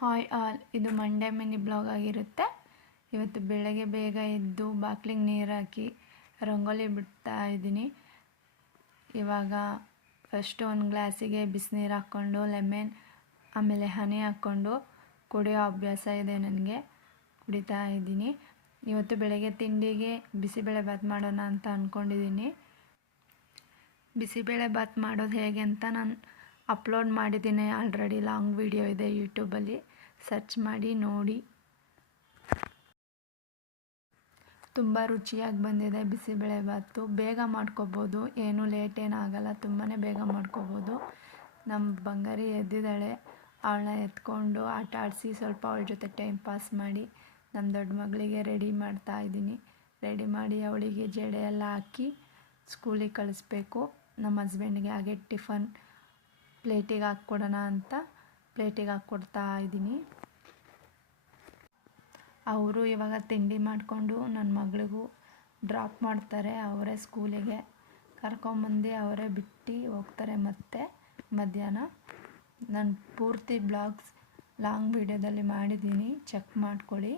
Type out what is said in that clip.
Hi all, ಇದು Monday mini blog ಆಗಿರುತ್ತೆ. ಇವತ್ತು ಬೆಳಗ್ಗೆ ಬೇಗ ಎದ್ದು ಬಾಕ್ಲಿಗೆ ನೀರು ಹಾಕಿ ರಂಗೋಲಿ ಬಿಡ್ತಾ ಇದ್ದೀನಿ. ಇವಾಗ ಫಸ್ಟು ಒಂದು ಗ್ಲಾಸಿಗೆ ಬಿಸಿನೀರು ಹಾಕ್ಕೊಂಡು ಲೆಮನ್ ಆಮೇಲೆ ಹನಿ ಹಾಕ್ಕೊಂಡು ಕುಡಿಯೋ ಅಭ್ಯಾಸ ಇದೆ ನನಗೆ. ಕುಡಿತಾ ಇದ್ದೀನಿ. ಇವತ್ತು ಬೆಳಗ್ಗೆ ತಿಂಡಿಗೆ ಬಿಸಿಬೇಳೆಭಾತ್ ಮಾಡೋಣ ಅಂತ ಅಂದ್ಕೊಂಡಿದ್ದೀನಿ. ಬಿಸಿಬೇಳೆಭಾತ್ ಮಾಡೋದು ಹೇಗೆ ಅಂತ ನಾನು ಅಪ್ಲೋಡ್ ಮಾಡಿದ್ದೀನಿ ಆಲ್ರೆಡಿ. ಲಾಂಗ್ ವಿಡಿಯೋ ಇದೆ ಯೂಟ್ಯೂಬಲ್ಲಿ, ಸರ್ಚ್ ಮಾಡಿ ನೋಡಿ. ತುಂಬ ರುಚಿಯಾಗಿ ಬಂದಿದೆ ಬಿಸಿಬೇಳೆಭಾತು. ಬೇಗ ಮಾಡ್ಕೋಬೋದು, ಏನು ಲೇಟ್ ಏನಾಗಲ್ಲ, ತುಂಬಾ ಬೇಗ ಮಾಡ್ಕೋಬೋದು. ನಮ್ಮ ಬಂಗಾರಿ ಎದ್ದಿದ್ದಾಳೆ, ಅವಳನ್ನ ಎತ್ಕೊಂಡು ಆಟ ಆಡಿಸಿ ಸ್ವಲ್ಪ ಅವಳ ಜೊತೆ ಟೈಮ್ ಪಾಸ್ ಮಾಡಿ ನಮ್ಮ ದೊಡ್ಡ ಮಗಳಿಗೆ ರೆಡಿ ಮಾಡ್ತಾ ಇದ್ದೀನಿ. ರೆಡಿ ಮಾಡಿ ಅವಳಿಗೆ ಜಡೆ ಎಲ್ಲ ಹಾಕಿ ಸ್ಕೂಲಿಗೆ ಕಳಿಸ್ಬೇಕು. ನಮ್ಮ ಹಸ್ಬೆಂಡ್ಗೆ ಹಾಗೆ ಟಿಫನ್ ಪ್ಲೇಟಿಗೆ ಹಾಕ್ಕೊಡೋಣ ಅಂತ ಪ್ಲೇಟಿಗೆ ಹಾಕ್ಕೊಡ್ತಾ ಇದ್ದೀನಿ. ಅವರು ಇವಾಗ ತಿಂಡಿ ಮಾಡಿಕೊಂಡು ನನ್ನ ಮಗಳಿಗೂ ಡ್ರಾಪ್ ಮಾಡ್ತಾರೆ. ಅವರೇ ಸ್ಕೂಲಿಗೆ ಕರ್ಕೊಂಬಂದು ಅವರೇ ಬಿಟ್ಟು ಹೋಗ್ತಾರೆ. ಮತ್ತೆ ಮಧ್ಯಾಹ್ನ ನಾನು ಪೂರ್ತಿ ಬ್ಲಾಗ್ಸ್ ಲಾಂಗ್ ವಿಡಿಯೋದಲ್ಲಿ ಮಾಡಿದ್ದೀನಿ, ಚೆಕ್ ಮಾಡ್ಕೊಳ್ಳಿ.